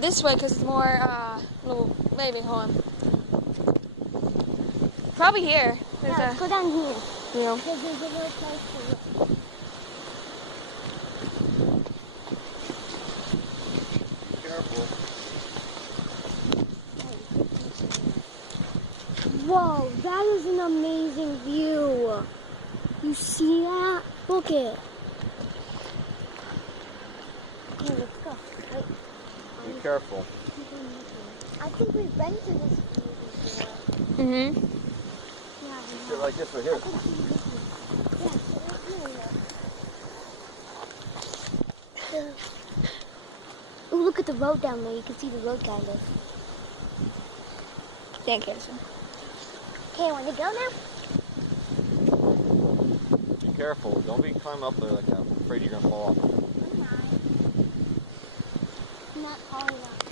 This way because it's more, little, maybe, hold on. Probably here. There's Let's go down here. Yeah. Because there's a little place to look. Careful. Whoa, that is an amazing view. You see that? Look it. Okay, let's go. Wait. Be careful. I think we've been to this view before. Mm-hmm. Yeah, Sit like this right here. Oh, look at the road down there. You can see the road kind of. Thank you, sir. Okay, want to go now? Be careful. Don't be climbing up there like that. I'm afraid you're going to fall off. I'm not falling off.